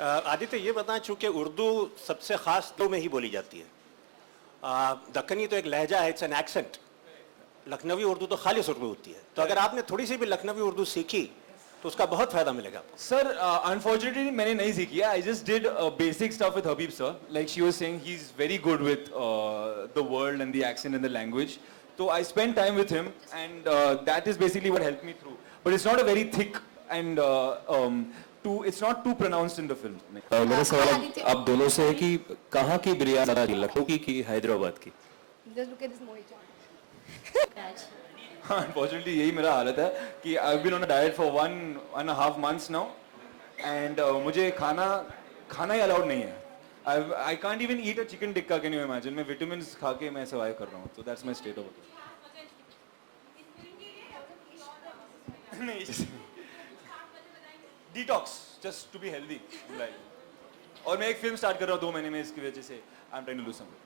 आदित्य ये बताएं, चूंकि उर्दू सबसे खास तो में ही बोली जाती है, दक्कनी तो एक लहजा है, इट्स एन एक्सेंट। लखनवी उर्दू तो खालिस उर्दू होती है, तो अगर आपने थोड़ी सी भी लखनवी उर्दू सीखी तो उसका बहुत फायदा मिलेगा आपको। सर अनफॉर्चुनेटली मैंने नहीं सीखी है। I just did basic stuff with Habib sir, like she was saying he is very good with the word and the accent and the language, तो I spend time with him and that is basically what helped me through, but it's not a very thick and it's not too pronounced in the film. मेरा सवाल आप दोनों से है कि कहाँ की बिरयानी ज़्यादा लखनऊ की कि हैदराबाद की? Just look at this Mohit. हाँ, unfortunately यही मेरा हालत है कि I've been on a diet for 1.5 months now and मुझे खाना ही अलाउड नहीं है। I can't even eat a chicken tikka, can you imagine? मैं vitamins खा के मैं survive कर रहा हूँ, so that's my state of नहीं detox just to be healthy in life। और मैं एक फिल्म स्टार्ट कर रहा हूँ 2 महीने में, इसकी वजह से I'm trying to lose some weight।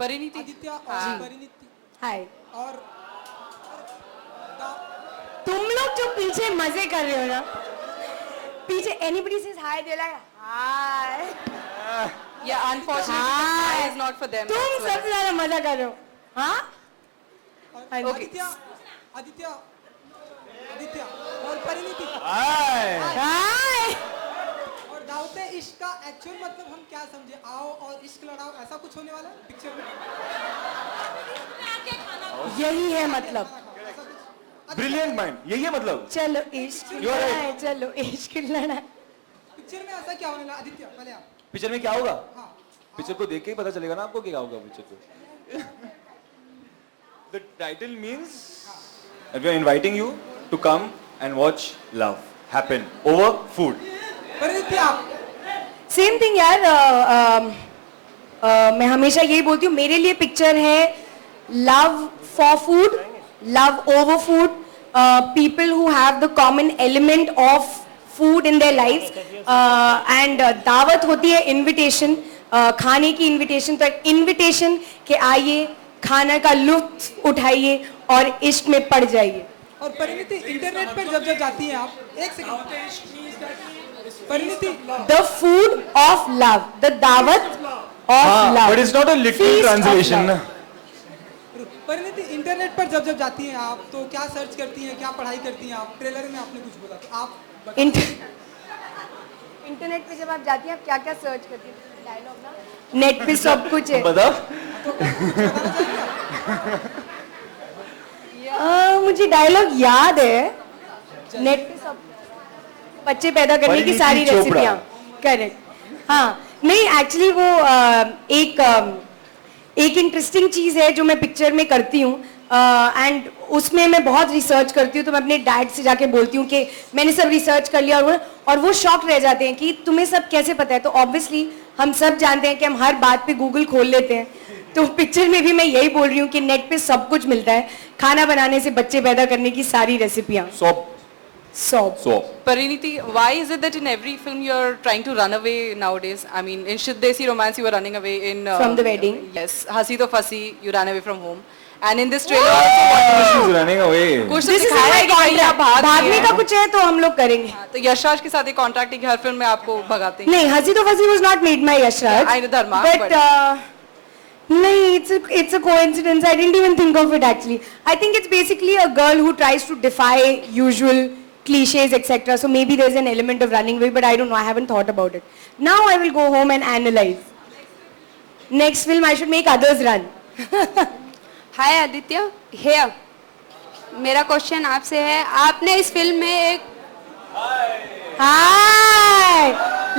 Parineeti, Aditya और परिणीति हाय। और तुम लोग जो पीछे मजे कर रहे हो ना, पीछे anybody says hi, they're like hi. yeah, unfortunately Hi. is not for them. तुम सबसे ज्यादा मजा कर रहे हो, हाँ? और आदित्य आदित्य आदित्य और परिणीति हाय हाय। और दावते इश्क का एक्चुअल मतलब हम क्या समझे? आओ और इश्क लड़ाओ, ऐसा कुछ होने वाला है पिक्चर में? यही है मतलब। ब्रिलियंट माइंड, यही है मतलब। चलो इश्क You are right. लड़ाए, चलो इश्क लड़ाए। पिक्चर में ऐसा क्या होने वाला? आदित्य पहले आप। पिक्चर में क्या होगा? हाँ। पिक्चर को देख के ही पता चलेगा ना आपको क्या होगा पिक्चर को। The title means that we are inviting you to come and watch love happen over food. Parineeti आप। सेम थिंग यार, मैं हमेशा यही बोलती हूँ, मेरे लिए पिक्चर है love for food, love over food, people who have the common element of food in their lifes, and दावत होती है इनविटेशन, खाने की इनविटेशन, तो एक इनविटेशन कि आइए, खाना का लुत्फ उठाइए और इश्क में पड़ जाइए। और परिणीति इंटरनेट पर जब जब जाती हैं आप, एक second Parineeti, the food of love, the dawat of love, but it's not a literal translation. Parineeti internet पर जब जब जाती हैं आप, तो क्या सर्च करती हैं, क्या पढ़ाई करती हैं आप? ट्रेलर में आपने कुछ बोला, तो आप इंटरनेट पे जब आप जाती हैं, आप क्या क्या सर्च करती हैं? डायलॉग ना, नेट पे सब कुछ है। बताओ। मुझे डायलॉग याद है, नेट पे सब बच्चे पैदा करने की सारी रेसिपियाँ, करेक्ट। हाँ, नहीं एक्चुअली वो एक इंटरेस्टिंग चीज़ है जो मैं पिक्चर में करती हूँ, एंड उसमें मैं बहुत रिसर्च करती हूँ, तो मैं अपने डैड से जाके बोलती हूँ कि मैंने सब रिसर्च कर लिया, और वो शॉक रह जाते हैं कि तुम्हें सब कैसे पता है। तो ऑब्वियसली हम सब जानते हैं कि हम हर बात पे गूगल खोल लेते हैं, तो पिक्चर में भी मैं यही बोल रही हूँ कि नेट पे सब कुछ मिलता है, खाना बनाने से बच्चे पैदा करने की सारी रेसिपियाँ। So Pariniti, why is it that in every film you're trying to run away nowadays? I mean, in Shid Desi Romance you were running away in From the wedding. Yes, Hasi to Fasi you ran away from home, and in this trailer also she's running away. कुछ तो This is दिखाया my है कि कहीं आप contract. भाग भागने गए का हैं। कुछ है तो हम लोग करेंगे। तो यशराज के साथ एक कॉन्ट्रैक्ट है कि हर फिल्म में आपको भगाते हैं। नहीं, हंसी तो फंसी was not made by Yashraj. I know Dharma, but नहीं, it's a coincidence. I didn't even think of it actually. I think it's basically a girl who tries to defy usual cliches, etc. So maybe there's an element of running away, but I don't know. I haven't thought about it. Now I will go home and analyze. Next film I should make others run. Hi Aditya, here. मेरा question आपसे है, आपने इस film में एक हाय,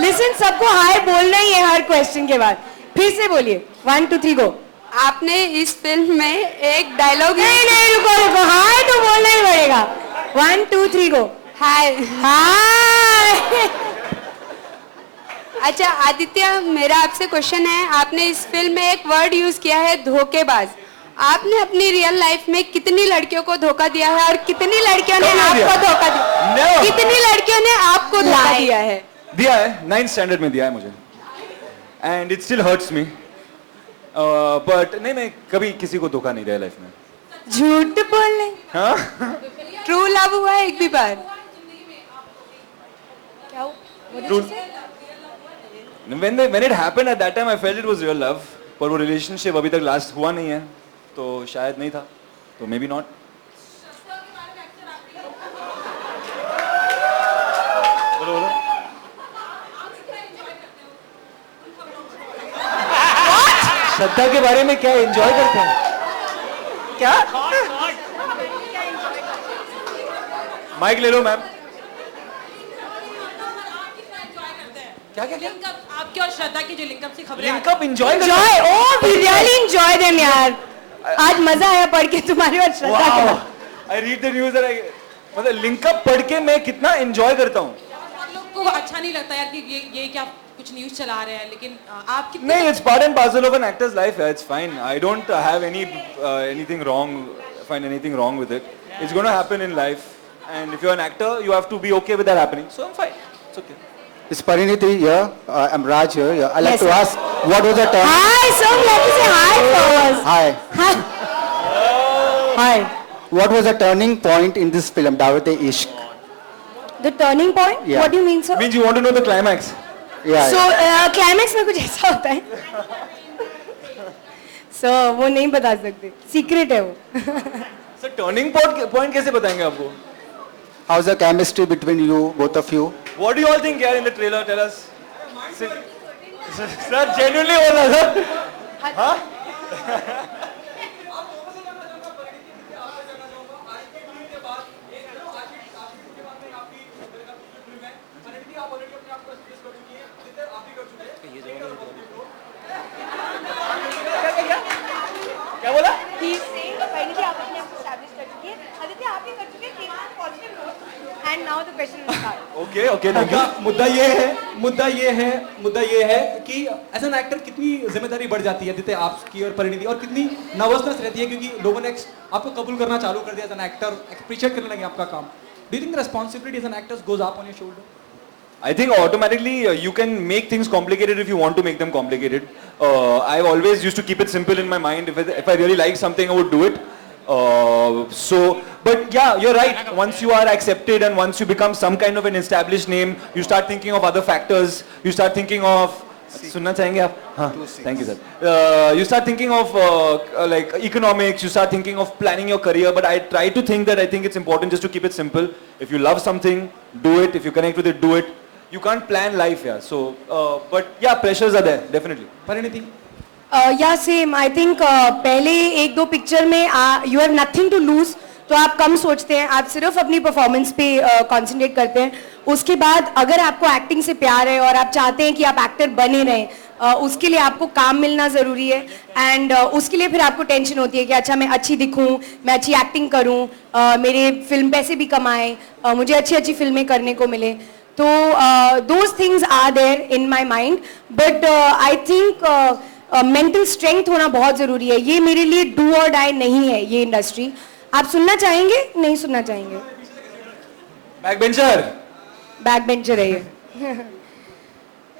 listen, सबको हाय बोलना ही है हर क्वेश्चन के बाद। फिर से बोलिए, 1 2 3 गो। आपने इस फिल्म में एक डायलॉग नहीं, रुको, हाय तो बोलना ही पड़ेगा। 1 2 3 गो। हाय। हाय। अच्छा आदित्य, मेरा आपसे क्वेश्चन है, आपने इस फिल्म में एक वर्ड यूज किया है धोखेबाज। आपने अपनी रियल लाइफ में कितनी लड़कियों को धोखा दिया है और कितनी लड़कियों ने आपको धोखा दिया? कितनी लड़कियों ने आपको धोखा दिया है? दिया है, 9th स्टैंडर्ड में दिया है मुझे, and it still hurts me, but नहीं, मैं कभी किसी को धोखा नहीं दिया लाइफ में। झूठ बोलने। हाँ? ट्रू लव हुआ है एक भी बार? क्या True. When it happened at that time, I felt it was real love. पर वो relationship अभी तक last हुआ नहीं है, तो शायद नहीं था, तो maybe not. बोलो बोलो. श्रद्धा के बारे में क्या enjoy करते हैं? क्या? माइक ले लो मैम. क्या क्या क्या? आपके और श्रद्धा की जो लिंकअप से खबरें लिंकअप enjoy करते Enjoy, हैं? oh, we really enjoy them यार. आज मजा आया पढ़ के तुम्हारे और श्रद्धा के Wow. बारे. I read the news and I मतलब लिंकअप पढ़ के मैं कितना enjoy करता हूँ. बहुत लोगों को अच्छा नहीं लगता यार कि ये क्या कुछ न्यूज़ चला रहे हैं, लेकिन आप कितने नहीं, it's part and parcel of an actor's life. It's fine. I don't have anything wrong. Find anything wrong with it. It's going to happen in life, and if you're an actor, you have to be okay with that happening. So I'm fine. It's okay. Is Pariniti here? I'm Raj here. Yeah. I'd like Yes, to sir. ask, what was the turn? Hi, so glad to say hi first. Hi. Hi. Hi. What was the turning point in this film, Dawat-e Ishq? The turning point? Yeah. What do you mean, sir? Means you want to know the climax. Yeah. So climax में कुछ ऐसा होता है. So वो नहीं बता सकते. Secret है वो. So turning point कैसे बताएंगे आपको? How's the chemistry between you, both of you? What do you all think here in the trailer? Tell us. Sir, genuinely बोल रहा sir. हाँ? क्या बोला? He's saying कि आप अपने आप को establish कर चुके हैं. आदित्य आप ही कर चुके हैं. Take it positive note. And now the question will start. Okay, okay, thank you. मुद्दा ये है कि एज एन एक्टर कितनी जिम्मेदारी बढ़ जाती है आदित्य आपकी और परिणीति, और कितनी नर्वसनेस रहती है क्योंकि लोगों ने आपको कबूल करना चालू कर दिया एज एन एक्टर, अप्रिशिएट करने लगे आपका काम. Do you think the responsibility as an actor goes up on your shoulder? I think automatically you can make things complicated if you want to make them complicated. I've always used to keep it simple in my mind. If I really like something, I would do it. But yeah, you're right. Once you are accepted and once you become some kind of an established name, you start thinking of other factors. You start thinking of. सुनना चाहेंगे आप? हाँ. Thank you, sir. You start thinking of like economics. You start thinking of planning your career. But I try to think that I think it's important just to keep it simple. If you love something, do it. If you connect with it, do it. You can't plan life, yeah. So, but yeah, pressures are there, definitely. Parineeti? या same I think पहले एक दो picture में you have nothing to lose, तो आप कम सोचते हैं, आप सिर्फ अपनी परफॉर्मेंस पे कंसंट्रेट करते हैं. उसके बाद अगर आपको एक्टिंग से प्यार है और आप चाहते हैं कि आप एक्टर बने रहें, उसके लिए आपको काम मिलना ज़रूरी है. एंड उसके लिए फिर आपको टेंशन होती है कि अच्छा मैं अच्छी दिखूं, मैं अच्छी एक्टिंग करूं, मेरे फिल्म पैसे भी कमाएं, मुझे अच्छी अच्छी फिल्में करने को मिले. तो those things are there in my mind. But I think mental strength होना बहुत ज़रूरी है. ये मेरे लिए डू और डाई नहीं है ये इंडस्ट्री. आप सुनना चाहेंगे? नहीं सुनना चाहेंगे? Back bencher. बैक बेंचर है ये.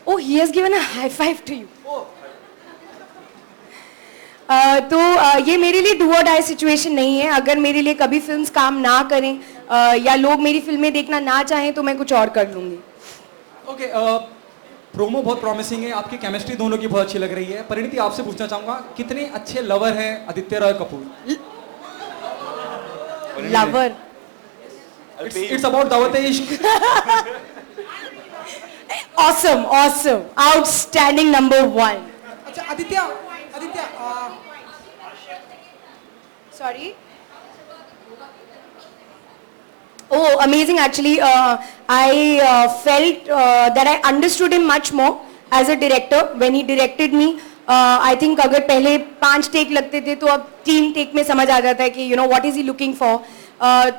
Oh, he has given a high five to you. तो ये मेरे लिए डू और डाई सिचुएशन नहीं है. अगर मेरे लिए कभी फिल्म्स काम ना करें या लोग मेरी फिल्में देखना ना चाहें तो मैं कुछ और कर लूँगी. ओके, प्रोमो बहुत प्रॉमिसिंग है, आपकी केमिस्ट्री दोनों की बहुत अच्छी लग रही है. परिणीति, आपसे पूछना चाहूंगा, कितने अच्छे लवर हैं Aditya Roy Kapoor? Lover. It's about Dawat-e Ishq. Awesome, awesome, outstanding, number one. अच्छा Aditya, Sorry. Oh, amazing! Actually, I felt that I understood him much more as a director when he directed me. I think अगर पहले 5 take लगते थे तो अब 3 take में समझ आ जाता है कि you know what is he looking for.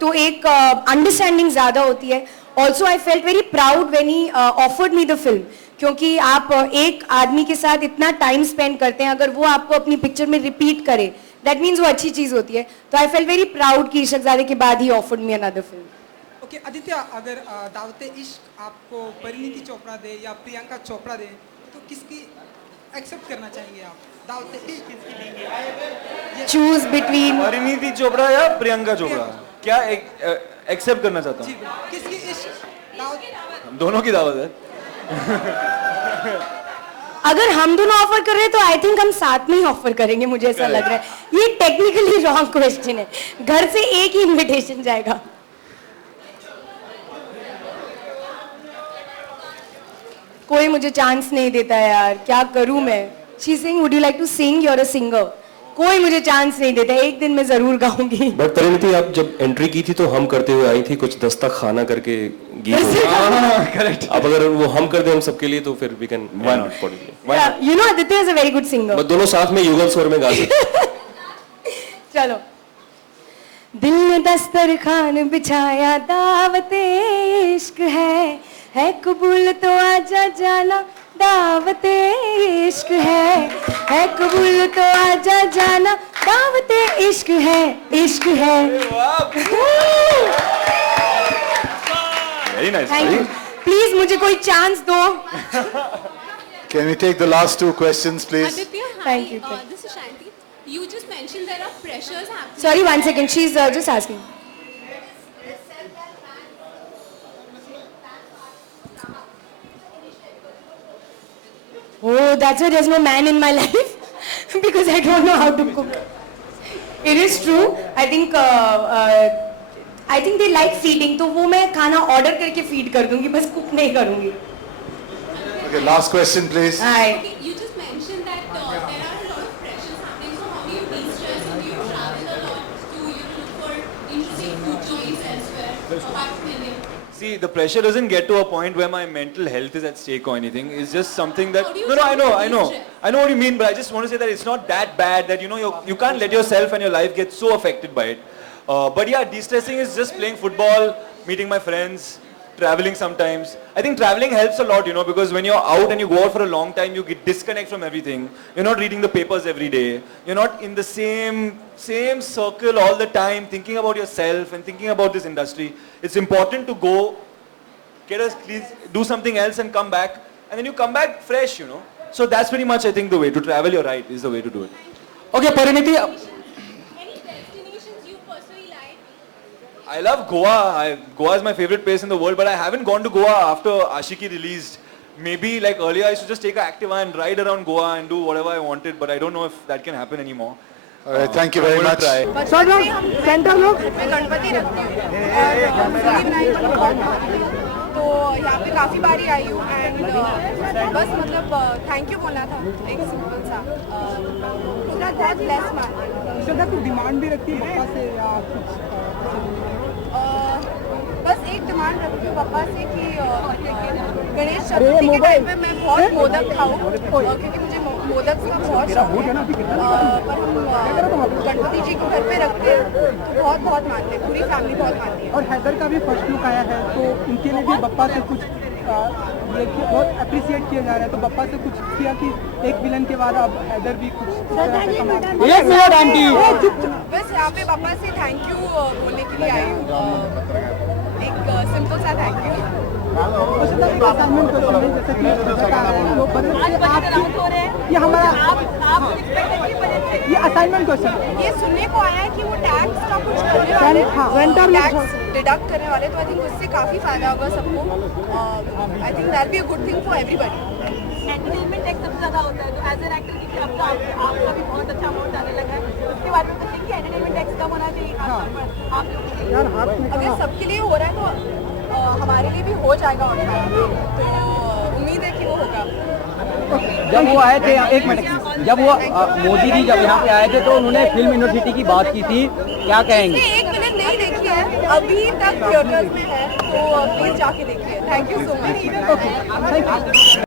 तो एक अंडरस्टैंडिंग ज़्यादा होती है. Also I felt very proud when he offered me the film, क्योंकि आप एक आदमी के साथ इतना टाइम स्पेंड करते हैं, अगर वो आपको अपनी पिक्चर में रिपीट करे दैट मीन्स वो अच्छी चीज़ होती है. तो आई फेल्ट वेरी प्राउड कि इशकजादे के बाद ही offered me another film. Okay Aditya, अगर दावत-ए इश्क आपको परिणीति चोपड़ा दे या प्रियंका चोपड़ा दे तो किसकी एक्सेप्ट करना चाहेंगे आप? दावत-ए इश्क किसकी लेंगे? चूज बिटवीन परिणीति चोपड़ा या प्रियंका चोपड़ा? क्या एक्सेप्ट करना चाहता हूँ? किसकी इश्क? दावत दोनों की दावत है. अगर हम दोनों ऑफर कर रहे हैं तो आई थिंक हम साथ में ही ऑफर करेंगे, मुझे ऐसा लग रहा है। ये टेक्निकली रॉन्ग क्वेश्चन है, घर से एक ही इनविटेशन जाएगा। कोई मुझे चांस नहीं देता यार, क्या करूं मैं? She sing, would you like to sing? You are a singer. कोई मुझे चांस नहीं देता, एक दिन मैं जरूर गाऊंगी। बट परिणीति, आप जब एंट्री की थी तो हम करते हुए आई थी, कुछ दस्तक खाना करके गीत। करेक्ट। अब अगर वो हम कर दे हम सबके लिए तो फिर we can why not. You know Aditya is a very good singer. But दोनों साथ में युगल स्वर में गा सकते। चलो। दिल ने दस्तरखान बिछाया, दावते इश्क है कबूल तो आजा जाना, दावते इश्क है कबूल तो आजा जाना, दावते इश्क है, इश्क है। Very nice. Thank you. Please मुझे कोई चांस दो। Can we take the last two questions, please? Aditya, hi. Thank you. This is Shanti. You just mentioned there are pressures happening. Sorry, 1 second. She's just asking. Oh, that's why there's no man in my life because I don't know how to cook. It is true. I think they like feeding. तो वो मैं खाना order करके feed कर दूंगी, बस cook नहीं करूंगी। Okay, last question, please. Hi. Okay, you just mentioned that there are a lot of pressures happening. So how do you de-stress? And do you travel a lot to look for interesting food joints elsewhere apart from India? See, the pressure doesn't get to a point where my mental health is at stake or anything. It's just something that... How do you No, I know. de-stress? I know what you mean, but I just want to say that it's not that bad that, you can't let yourself and your life get so affected by it. But yeah, de-stressing is just playing football, meeting my friends, traveling sometimes. I think traveling helps a lot, because when you're out and you go out for a long time, you get disconnect from everything. You're not reading the papers every day. You're not in the same circle all the time, thinking about yourself and thinking about this industry. It's important to go, do something else and come back. And then you come back fresh, So that's pretty much, I think, the way. To travel, you're right, is the way to do it. Okay, Pariniti. Any destinations you personally like? I love Goa. Goa is my favorite place in the world, but I haven't gone to Goa after Ashiki released. Maybe like earlier I used to just take an Activa and ride around Goa and do whatever I wanted, but I don't know if that can happen anymore. All right, thank you very much. Sir लोग centre लोग गणपति रखती हूँ और film night पर बहुत मानती हूँ, तो यहाँ पे काफ़ी बारी आई हूँ एंड बस मतलब थैंक यू बोलना था, एक सिंपल सा पूरा बहुत लेस मानती श्रद्धा कुछ डिमांड भी रखती है पापा से या कुछ? बस एक डिमांड रखती हूँ पापा से कि गणेश चतुर्थी के टाइम पे मैं बहुत मोदक खाऊँ क्योंकि मुझे मोदक का बहुत शौक है, पर हम गणपति जी को घर पे रखते हैं तो बहुत बहुत मानते हैं, पूरी फैमिली बहुत मानती है। और हैदर का भी फर्स्ट लुक आया है तो उनके लिए भी बप्पा से कुछ बहुत अप्रिशिएट किया जा रहा है, तो बप्पा से कुछ किया कि एक विलन के बाद अब हैदर भी कुछ बस यहाँ पे पापा से थैंक यू बोलने के लिए आई हूँ, एक सिंपल सा थैंक यू। ये हमारा ये असाइनमेंट क्वेश्चन ये सुनने को आया है कि वो टैक्स का कुछ करने वाले, टैक्स डिडक्ट करने वाले, तो आई थिंक उससे काफ़ी फायदा होगा सबको। I think that be a good thing for everybody. Entertainment tax सबसे ज़्यादा होता है, तो एज एन एक्टर की आपका भी बहुत अच्छा अमाउंट आने लगा है, उसके बारे में बताइए कि एंटरटेनमेंट टैक्स कम होना चाहिए अगर सबके लिए हो रहा है तो हमारे लिए भी हो जाएगा ऑन टाइम, तो उम्मीद है कि वो होगा। जब वो आए थे, एक मिनट, जब वो मोदी जी जब यहाँ पे आए थे तो उन्होंने फिल्म यूनिवर्सिटी की बात की थी, क्या कहेंगे? एक फिल्म नहीं देखी है, अभी तक थिएटर्स में है, तो प्लीज जाके देखिए। Thank you so much.